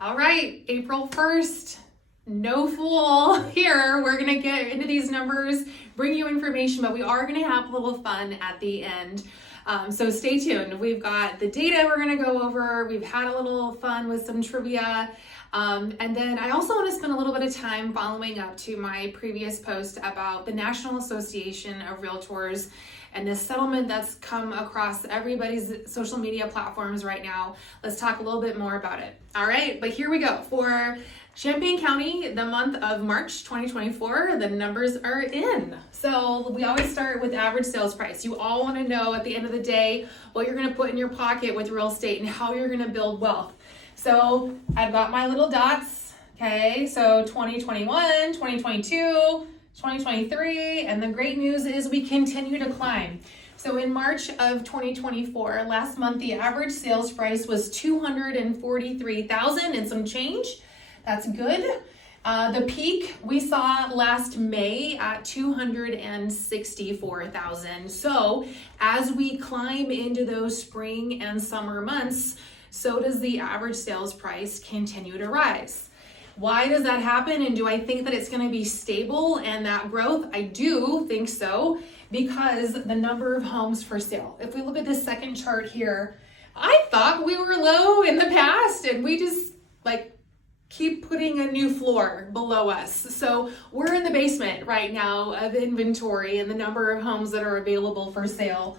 All right, April 1st, no fool here. We're gonna get into these numbers, bring you information, but we are gonna have a little fun at the end. So stay tuned. We've got the data we're gonna go over. We've had a little fun with some trivia. And then I also want to spend a little bit of time following up to my previous post about the National Association of Realtors and this settlement that's come across everybody's social media platforms right now. Let's talk a little bit more about it. All right, but here we go. For Champaign County, the month of March 2024, the numbers are in. So we always start with average sales price. You all want to know at the end of the day what you're going to put in your pocket with real estate and how you're going to build wealth. So I've got my little dots, okay? So 2021, 2022, 2023, and the great news is we continue to climb. So in March of 2024, last month, the average sales price was $243,000 and some change. That's good. The peak we saw last May at $264,000. So as we climb into those spring and summer months, so does the average sales price continue to rise. Why does that happen? And do I think that it's going to be stable and that growth? I do think so, because the number of homes for sale. If we look at this second chart here, I thought we were low in the past and we just keep putting a new floor below us. So we're in the basement right now of inventory and the number of homes that are available for sale.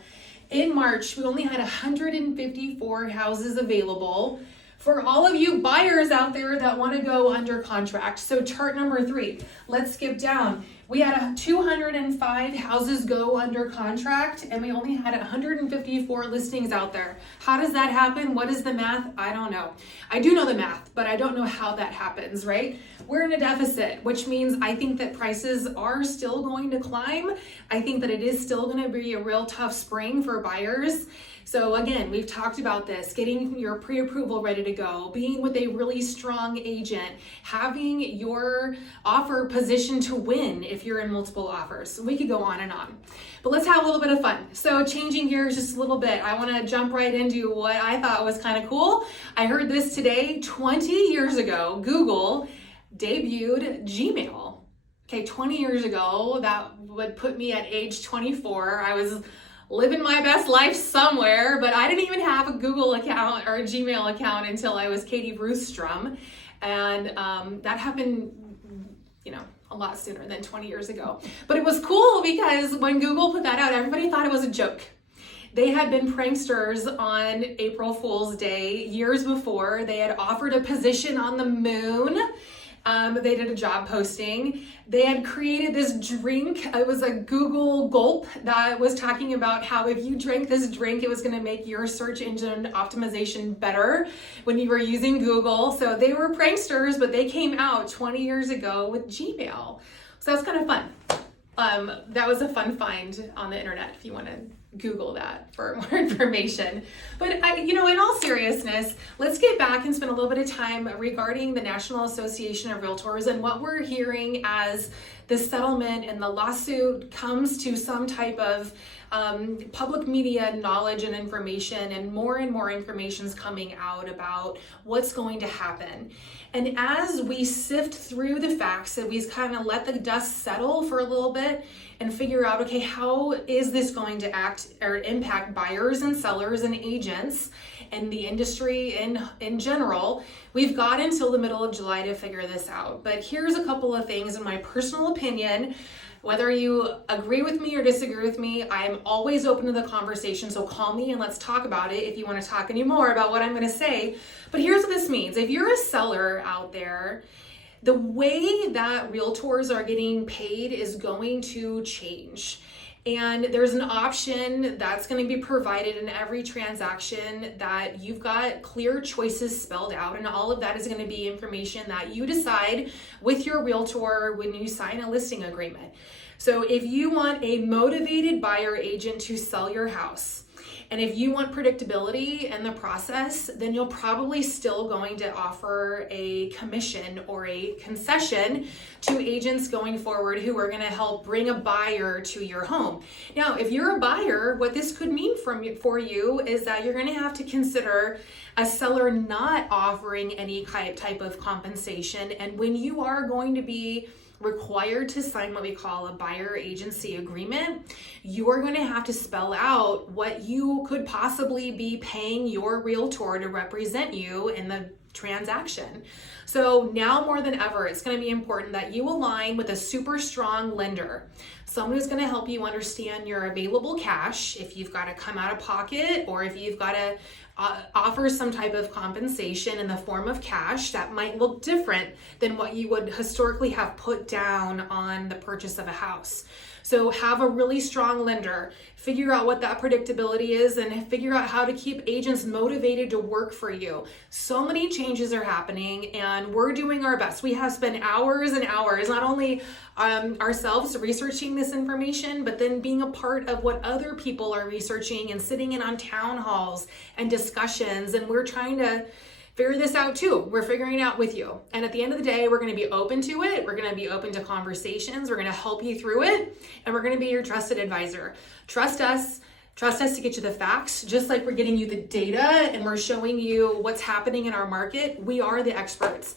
In March, we only had 154 houses available for all of you buyers out there that want to go under contract. So chart number 3, let's skip down. We had 205 houses go under contract and we only had 154 listings out there. How does that happen? What is the math? I don't know. I do know the math, but I don't know how that happens, right? We're in a deficit, which means I think that prices are still going to climb. I think that it is still going to be a real tough spring for buyers. So again, we've talked about this, getting your pre-approval ready to go, being with a really strong agent, having your offer positioned to win if you're in multiple offers. We could go on and on, but let's have a little bit of fun. So changing gears just a little bit, I want to jump right into what I thought was kind of cool. I heard this today. 20 years ago, Google debuted Gmail. Okay, 20 years ago, that would put me at age 24. I was living my best life somewhere, but I didn't even have a Google account or a Gmail account until I was Katie Brewstrom. And that happened, a lot sooner than 20 years ago. But it was cool because when Google put that out, everybody thought it was a joke. They had been pranksters on April Fool's Day years before. They had offered a position on the moon. They did a job posting. They had created this drink. It was a Google Gulp that was talking about how if you drank this drink, it was going to make your search engine optimization better when you were using Google. So they were pranksters, but they came out 20 years ago with Gmail. So that's kind of fun. That was a fun find on the internet if you want to Google that for more information. But in all seriousness, let's get back and spend a little bit of time regarding the National Association of Realtors and what we're hearing as the settlement and the lawsuit comes to some type of public media knowledge and information, and more information is coming out about what's going to happen. And as we sift through the facts, that we kind of let the dust settle for a little bit and figure out, okay, how is this going to act or impact buyers and sellers and agents and the industry in general? We've got until the middle of July to figure this out. But here's a couple of things in my personal opinion. Whether you agree with me or disagree with me, I'm always open to the conversation, so call me and let's talk about it if you want to talk any more about what I'm going to say. But here's what this means. If you're a seller out there, the way that realtors are getting paid is going to change. And there's an option that's going to be provided in every transaction that you've got clear choices spelled out. And all of that is going to be information that you decide with your realtor when you sign a listing agreement. So if you want a motivated buyer agent to sell your house, And if you want predictability in the process, then you're probably still going to offer a commission or a concession to agents going forward who are going to help bring a buyer to your home. Now, if you're a buyer, what this could mean for you is that you're going to have to consider a seller not offering any type of compensation. And when you are going to be required to sign what we call a buyer agency agreement, you are going to have to spell out what you could possibly be paying your realtor to represent you in the transaction. So now more than ever, it's going to be important that you align with a super strong lender, someone who's going to help you understand your available cash, if you've got to come out of pocket or if you've got to offer some type of compensation in the form of cash that might look different than what you would historically have put down on the purchase of a house. So have a really strong lender, figure out what that predictability is, and figure out how to keep agents motivated to work for you. So many changes are happening and we're doing our best. We have spent hours and hours, not only ourselves researching this information, but then being a part of what other people are researching and sitting in on town halls and discussions. And we're trying to figure this out too. We're figuring it out with you. And at the end of the day, we're going to be open to it. We're going to be open to conversations. We're going to help you through it. And we're going to be your trusted advisor. Trust us. Trust us to get you the facts, just like we're getting you the data and we're showing you what's happening in our market. We are the experts.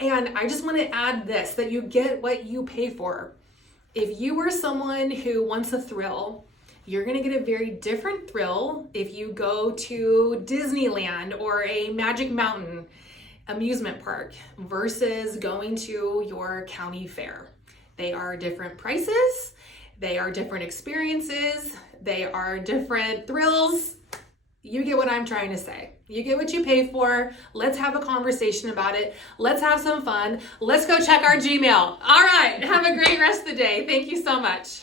And I just want to add this, that you get what you pay for. If you are someone who wants a thrill, you're going to get a very different thrill if you go to Disneyland or a Magic Mountain amusement park versus going to your county fair. They are different prices. They are different experiences. They are different thrills. You get what I'm trying to say. You get what you pay for. Let's have a conversation about it. Let's have some fun. Let's go check our Gmail. All right. Have a great rest of the day. Thank you so much.